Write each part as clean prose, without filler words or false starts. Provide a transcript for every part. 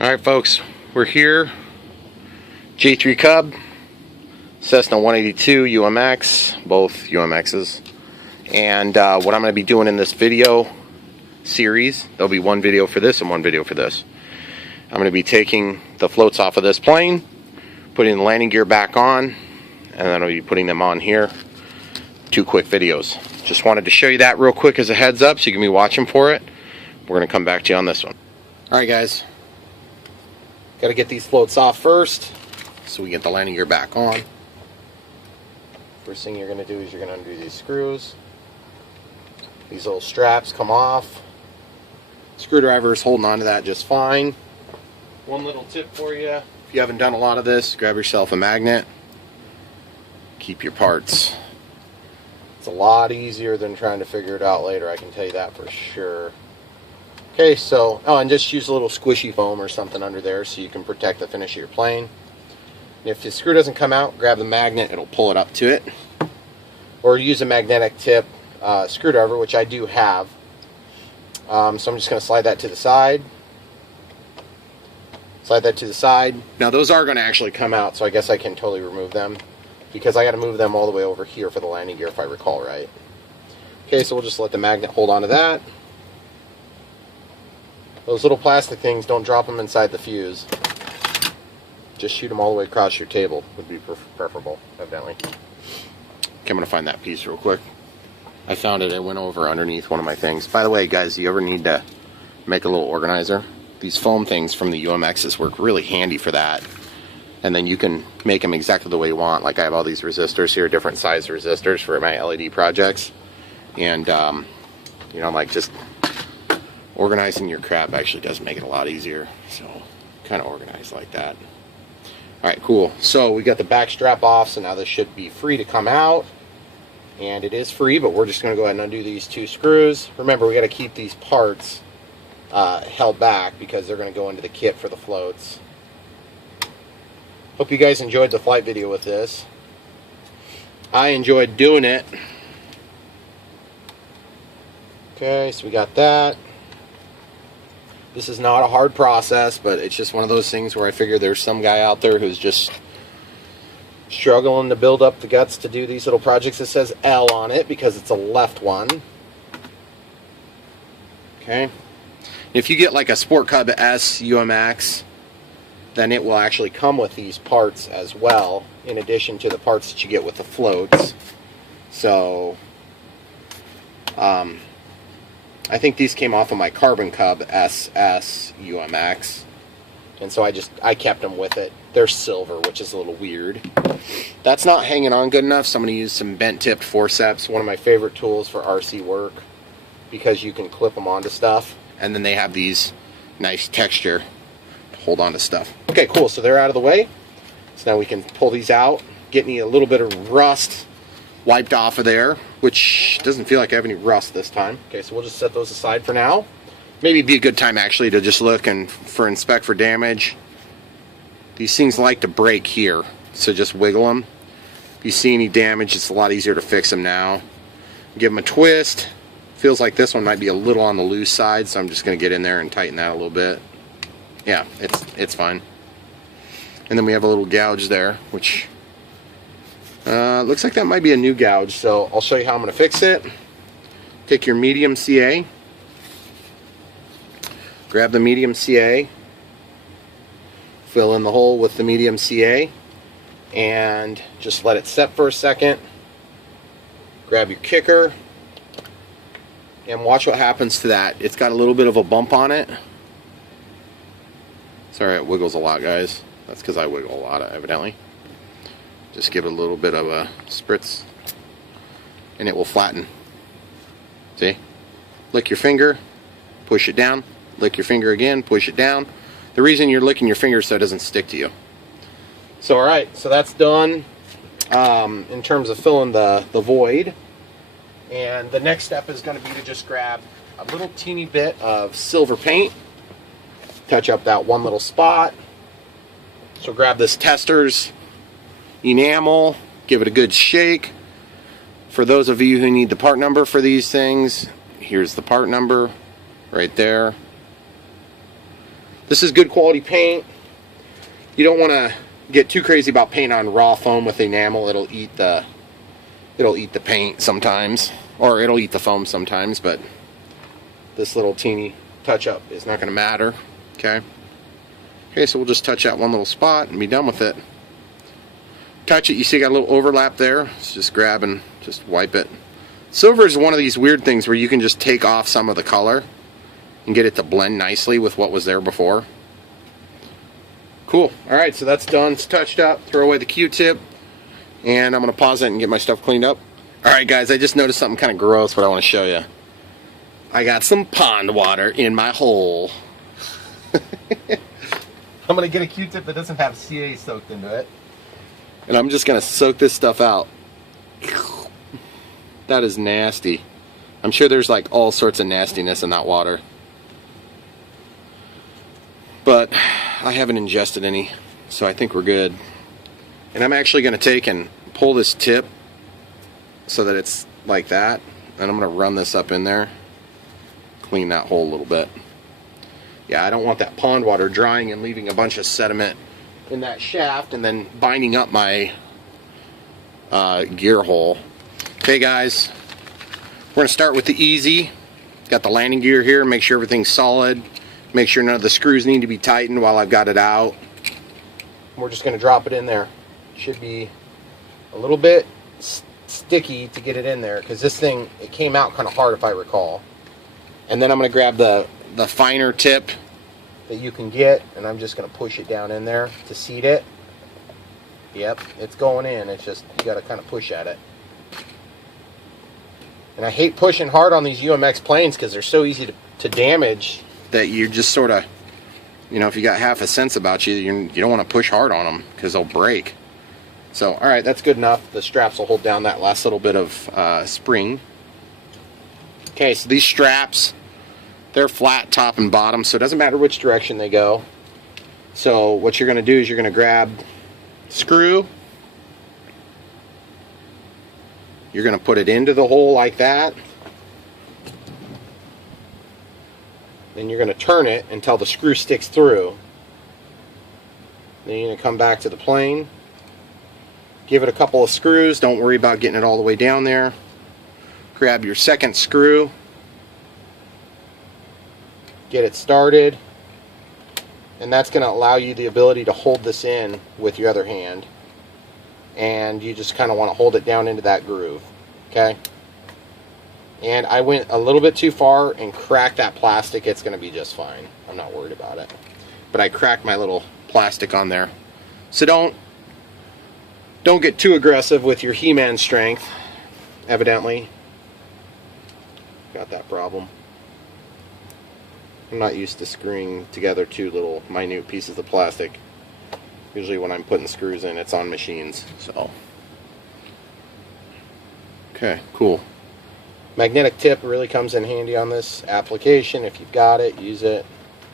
Alright folks, we're here, J3 Cub, Cessna 182 UMX, both UMXs, and what I'm going to be doing in this video series, there'll be one video for this and one video for this. I'm going to be taking the floats off of this plane, putting the landing gear back on, and then I'll be putting them on here. 2 quick videos. Just wanted to show you that real quick as a heads up so you can be watching for it. We're going to come back to you on this one. Alright guys, got to get these floats off first so we get the landing gear back on. First thing you're going to do is you're going to undo these screws. These little straps come off. Screwdriver is holding on to that just fine. One little tip for you, if you haven't done a lot of this, grab yourself a magnet. Keep your parts. It's a lot easier than trying to figure it out later, I can tell you that for sure. Okay, so, and just use a little squishy foam or something under there so you can protect the finish of your plane. And if the screw doesn't come out, grab the magnet, it'll pull it up to it. Or use a magnetic tip screwdriver, which I do have. So I'm just going to slide that to the side. Slide that to the side. Now those are going to actually come out, so I guess I can totally remove them, because I got to move them all the way over here for the landing gear if I recall right. Okay, so we'll just let the magnet hold on to that. Those little plastic things, don't drop them inside the fuse. Just shoot them all the way across your table would be preferable, evidently. Okay, I'm going to find that piece real quick. I found it, it went over underneath one of my things. By the way guys, you ever need to make a little organizer? These foam things from the UMXs work really handy for that. And then you can make them exactly the way you want. Like I have all these resistors here, different size resistors for my LED projects. And, you know, like just organizing your crap actually does make it a lot easier. So, kind of organized like that. Alright, cool. So, we got the back strap off, so now this should be free to come out. And it is free, but we're just going to go ahead and undo these 2 screws. Remember, we got to keep these parts held back because they're going to go into the kit for the floats. Hope you guys enjoyed the flight video with this. I enjoyed doing it. Okay, so we got that. This is not a hard process, but it's just one of those things where I figure there's some guy out there who's just struggling to build up the guts to do these little projects. It says L on it because it's a left one. Okay. If you get like a Sport Cub S UMX, then it will actually come with these parts as well, in addition to the parts that you get with the floats. So, I think these came off of my Carbon Cub SS UMX, and so I kept them with it. They're silver, which is a little weird. That's not hanging on good enough, so I'm going to use some bent-tipped forceps, one of my favorite tools for RC work, because you can clip them onto stuff, and then they have these nice texture to hold on to stuff. Okay, cool, so they're out of the way. So now we can pull these out, get me a little bit of rust wiped off of there, which doesn't feel like I have any rust this time. Okay, so we'll just set those aside for now. Maybe it'd be a good time actually to just look and inspect for damage. These things like to break here, so just wiggle them. If you see any damage, it's a lot easier to fix them now. Give them a twist. Feels like this one might be a little on the loose side, so I'm just going to get in there and tighten that a little bit. Yeah, it's fine. And then we have a little gouge there, which looks like that might be a new gouge, so I'll show you how I'm going to fix it. Take your medium CA, grab the medium CA, fill in the hole with the medium CA, and just let it set for a second. Grab your kicker, and watch what happens to that. It's got a little bit of a bump on it. Sorry, it wiggles a lot, guys. That's because I wiggle a lot, evidently. Just give it a little bit of a spritz, and it will flatten. See? Lick your finger, push it down, lick your finger again, push it down. The reason you're licking your finger is so it doesn't stick to you. So alright, so that's done in terms of filling the void. And the next step is going to be to just grab a little teeny bit of silver paint, touch up that one little spot. So grab this Testors enamel, give it a good shake. For those of you who need the part number for these things, here's the part number right there. This is good quality paint. You don't want to get too crazy about paint on raw foam with enamel. It'll eat the paint sometimes, or it'll eat the foam sometimes, but this little teeny touch-up is not going to matter. Okay, so we'll just touch that one little spot and be done with it. Touch it, you see I got a little overlap there, so just grab and just wipe it. Silver is one of these weird things where you can just take off some of the color and get it to blend nicely with what was there before. Cool. Alright, so that's done. It's touched up. Throw away the Q-tip. And I'm going to pause it and get my stuff cleaned up. Alright guys, I just noticed something kind of gross, but I want to show you. I got some pond water in my hole. I'm going to get a Q-tip that doesn't have CA soaked into it. And I'm just going to soak this stuff out. That is nasty. I'm sure there's like all sorts of nastiness in that water. But I haven't ingested any, so I think we're good. And I'm actually going to take and pull this tip so that it's like that. And I'm going to run this up in there. Clean that hole a little bit. Yeah, I don't want that pond water drying and leaving a bunch of sediment in that shaft and then binding up my gear hole. Okay guys, we're going to start with the easy. Got the landing gear here, make sure everything's solid. Make sure none of the screws need to be tightened while I've got it out. We're just going to drop it in there. Should be a little bit sticky to get it in there, because this thing, it came out kind of hard if I recall. And then I'm going to grab the finer tip that you can get, and I'm just going to push it down in there to seat it. Yep, it's going in. It's just, you got to kind of push at it. And I hate pushing hard on these UMX planes because they're so easy to damage that you just sort of, you know, if you got half a sense about you, you don't want to push hard on them because they'll break. So, alright, that's good enough. The straps will hold down that last little bit of spring. Okay, so these straps, they're flat top and bottom, so it doesn't matter which direction they go. So what you're going to do is you're going to grab screw. You're going to put it into the hole like that. Then you're going to turn it until the screw sticks through. Then you're going to come back to the plane. Give it a couple of screws. Don't worry about getting it all the way down there. Grab your second screw. Get it started. And that's going to allow you the ability to hold this in with your other hand. And you just kind of want to hold it down into that groove. Okay? And I went a little bit too far and cracked that plastic. It's going to be just fine. I'm not worried about it. But I cracked my little plastic on there. So don't get too aggressive with your He-Man strength. Evidently. Got that problem. I'm not used to screwing together two little minute pieces of plastic. Usually when I'm putting screws in, it's on machines. So, okay, cool. Magnetic tip really comes in handy on this application. If you've got it, use it.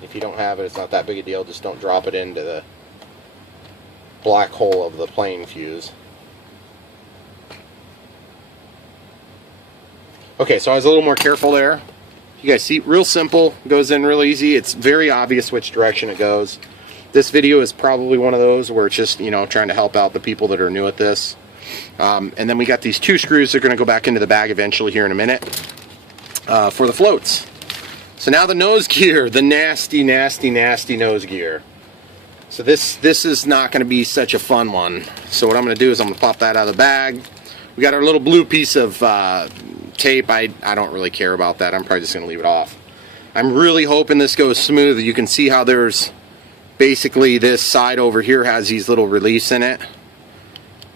If you don't have it, it's not that big a deal. Just don't drop it into the black hole of the plane fuse. Okay, so I was a little more careful there. You guys see, real simple, goes in real easy. It's very obvious which direction it goes. This video is probably one of those where it's just, you know, trying to help out the people that are new at this. And then we got these two screws that are going to go back into the bag eventually here in a minute for the floats. So now the nose gear, the nasty, nasty, nasty nose gear. So this is not going to be such a fun one. So what I'm going to do is I'm going to pop that out of the bag. We got our little blue piece of tape. I don't really care about that. I'm probably just going to leave it off. I'm really hoping this goes smooth. You can see how there's basically this side over here has these little reliefs in it.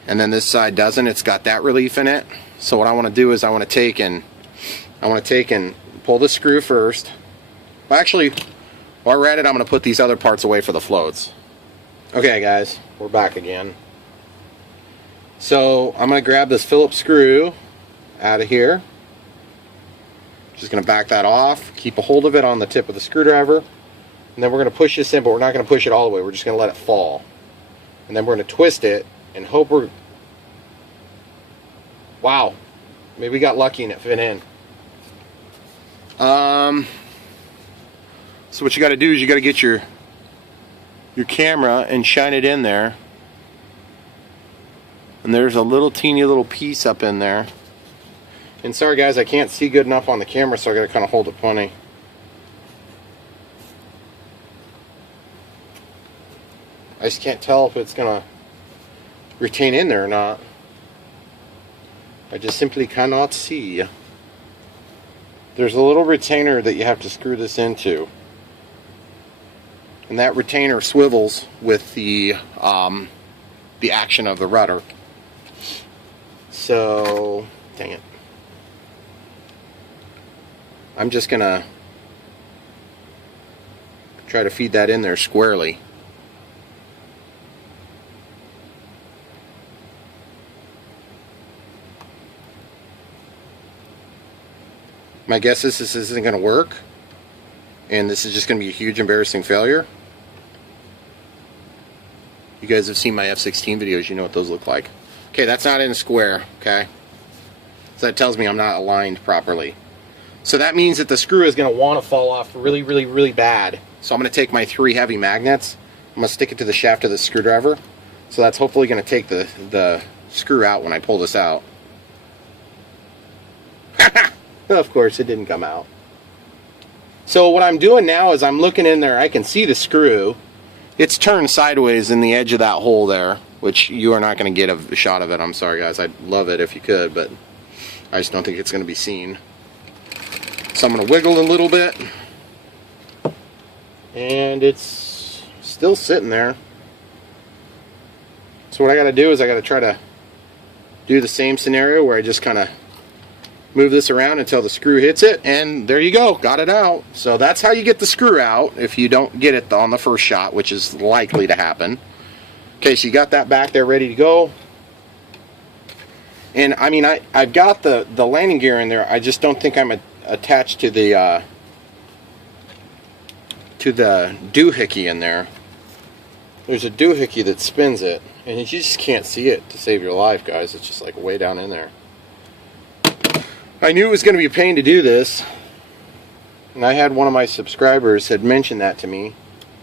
And then this side doesn't. It's got that relief in it. So what I want to do is I want to take and pull the screw first. Well, actually, while we're at it, I'm going to put these other parts away for the floats. Okay, guys, we're back again. So I'm going to grab this Phillips screw out of here. Just going to back that off. Keep a hold of it on the tip of the screwdriver. And then we're going to push this in, but we're not going to push it all the way. We're just going to let it fall. And then we're going to twist it and hope we're... Wow. Maybe we got lucky and it fit in. So what you got to do is you got to get your your camera and shine it in there. And there's a little teeny little piece up in there. And sorry guys, I can't see good enough on the camera, so I gotta kind of hold it funny. I just can't tell if it's gonna retain in there or not. I just simply cannot see. There's a little retainer that you have to screw this into. And that retainer swivels with the action of the rudder. So, dang it. I'm just gonna try to feed that in there squarely. My guess is this isn't going to work, and this is just going to be a huge embarrassing failure. You guys have seen my F-16 videos, you know what those look like. Okay, that's not in square, okay? So that tells me I'm not aligned properly. So that means that the screw is going to want to fall off really, really, really bad. So I'm going to take my 3 heavy magnets, I'm going to stick it to the shaft of the screwdriver. So that's hopefully going to take the screw out when I pull this out. Of course, it didn't come out. So what I'm doing now is I'm looking in there. I can see the screw. It's turned sideways in the edge of that hole there, which you are not going to get a shot of it. I'm sorry, guys. I'd love it if you could, but I just don't think it's going to be seen. So I'm going to wiggle a little bit, and it's still sitting there. So what I got to do is I got to try to do the same scenario where I just kind of move this around until the screw hits it, and there you go, got it out. So that's how you get the screw out if you don't get it on the first shot, which is likely to happen. Okay, so you got that back there ready to go. And I mean, I've got the landing gear in there. I just don't think I'm attached to the doohickey in there. There's a doohickey that spins it, and you just can't see it to save your life, guys. It's just like way down in there. I knew it was going to be a pain to do this, and I had one of my subscribers had mentioned that to me,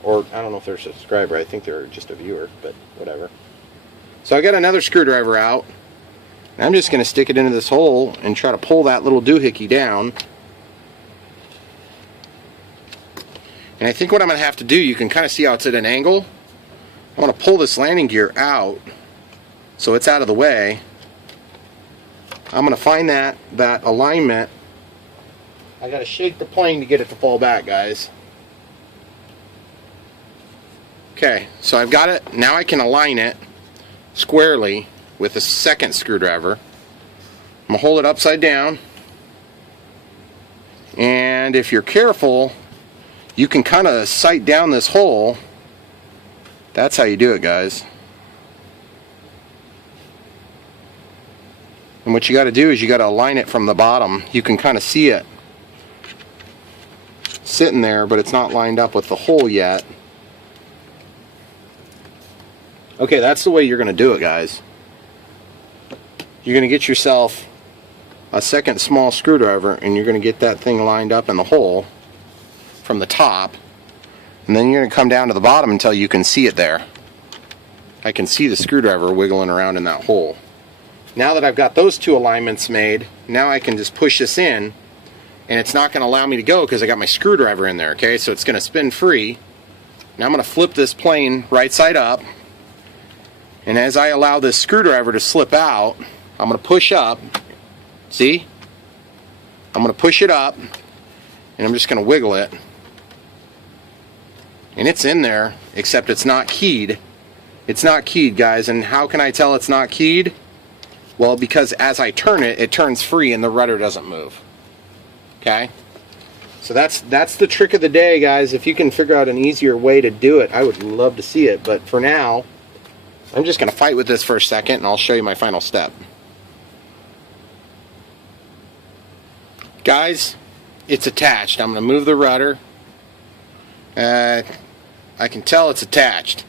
or I don't know if they're a subscriber, I think they're just a viewer, but whatever. So I got another screwdriver out, and I'm just going to stick it into this hole and try to pull that little doohickey down. And I think what I'm going to have to do, you can kind of see how it's at an angle. I'm going to pull this landing gear out so it's out of the way. I'm going to find that alignment. I got to shake the plane to get it to fall back, guys. Okay, so I've got it. Now I can align it squarely with a second screwdriver. I'm going to hold it upside down. And if you're careful, you can kind of sight down this hole. That's how you do it, guys. And what you got to do is you got to align it from the bottom. You can kind of see it sitting there, but it's not lined up with the hole yet. Okay, that's the way you're going to do it, guys. You're going to get yourself a second small screwdriver, and you're going to get that thing lined up in the hole from the top, and then you're going to come down to the bottom until you can see it there. I can see the screwdriver wiggling around in that hole. Now that I've got those two alignments made, now I can just push this in, and it's not going to allow me to go because I got my screwdriver in there, okay? So it's going to spin free. Now I'm going to flip this plane right side up, and as I allow this screwdriver to slip out, I'm going to push up. See? I'm going to push it up, and I'm just going to wiggle it. And it's in there, except it's not keyed. It's not keyed, guys, and how can I tell it's not keyed? Well, because as I turn it, it turns free and the rudder doesn't move. Okay? So that's the trick of the day, guys. If you can figure out an easier way to do it, I would love to see it. But for now, I'm just going to fight with this for a second, and I'll show you my final step. Guys, it's attached. I'm going to move the rudder. I can tell it's attached.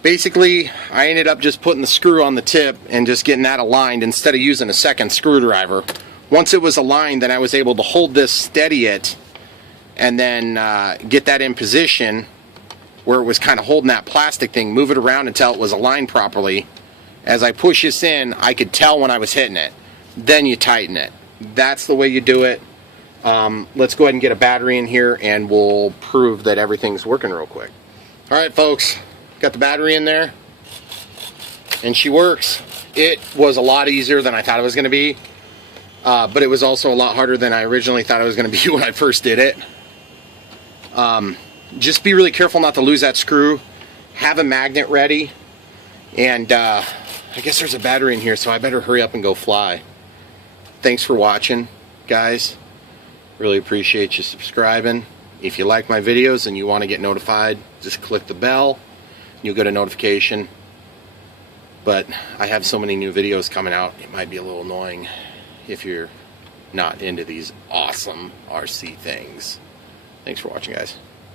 Basically, I ended up just putting the screw on the tip and just getting that aligned instead of using a second screwdriver. Once it was aligned, then I was able to hold this, steady it, and then get that in position where it was kind of holding that plastic thing, move it around until it was aligned properly. As I push this in, I could tell when I was hitting it. Then you tighten it. That's the way you do it. Let's go ahead and get a battery in here and we'll prove that everything's working real quick. Alright folks, got the battery in there and she works. It was a lot easier than I thought it was going to be, but it was also a lot harder than I originally thought it was going to be when I first did it. Just be really careful not to lose that screw. Have a magnet ready, and I guess there's a battery in here, so I better hurry up and go fly. Thanks for watching, guys. Really appreciate you subscribing. If you like my videos and you want to get notified, just click the bell. You'll get a notification. But I have so many new videos coming out, it might be a little annoying if you're not into these awesome RC things. Thanks for watching, guys.